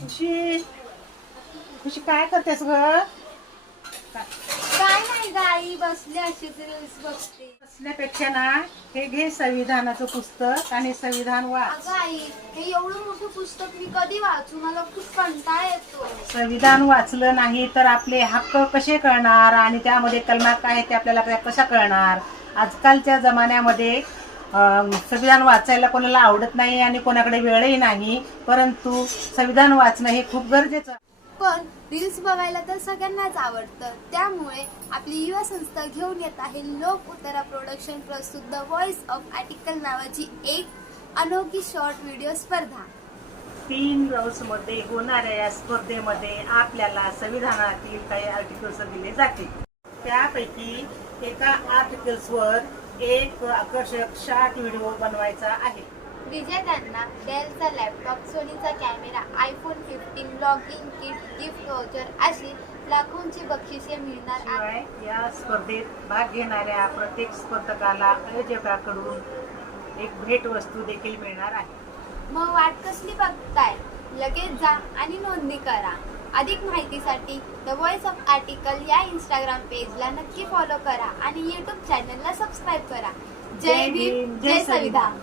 खुशी. खुशी काय करतेस ग? काय नाही गाई बसले अशीच रील्स बघते. बसण्यापेक्षा ना हे घे संविधानाचं पुस्तक आणि संविधान वाच. अगं आई हे एवढं मोठं पुस्तक मी कधी वाचू? मला खूप कंटाळा येतो. संविधान वाचलं नाही तर आपले हक्क कसे कळणार? आणि त्यामध्ये कलमा काय ते आपल्याला कशा कळणार? आजकालच्या जमान्यामध्ये संविधान वाचायला कोणाला आवडत नाही आणि कोणाकडे वेळही नाही परंतु संविधान वाचणं हे खूप गरजेचं आहे. पण रील्स बघायला तर सगळ्यांनाच आवडतं. त्यामुळे आपली युवा संस्था घेऊन येत आहे लोक उत्तरा प्रोडक्शन प्रस्तुत द व्हॉइस ऑफ आर्टिकल नावाची एक अनोखी शॉर्ट व्हिडिओ स्पर्धा. तीन मध्ये होणाऱ्या या स्पर्धेमध्ये आपल्याला संविधानातील काही आर्टिकल्स दिले जातील. त्यापैकी एका आर्टिकल्सवर एक आकर्षक शॉर्ट व्हिडिओ बनवायचा आहे. विजेत्यांना डेलचा laptop सोनीचा camera iPhone fifteen log in kit gift voucher अशी लाखोंची बक्षिसे मिळणार आहे या स्पर्धेत भाग घेणाऱ्या प्रत्येक स्पर्धकाला आयोजकाकडून एक भेटवस्तू देखील मिळणार आहे. मग वाट कसली बघताय? लगेच जा आणि नोंदणी करा. अधिक माहितीसाठी द व्हॉइस ऑफ आर्टिकल या इंस्टाग्राम पेजला नक्की फॉलो करा आणि यूट्यूब चॅनलला सबस्क्राईब करा. जय भीम जय संविधान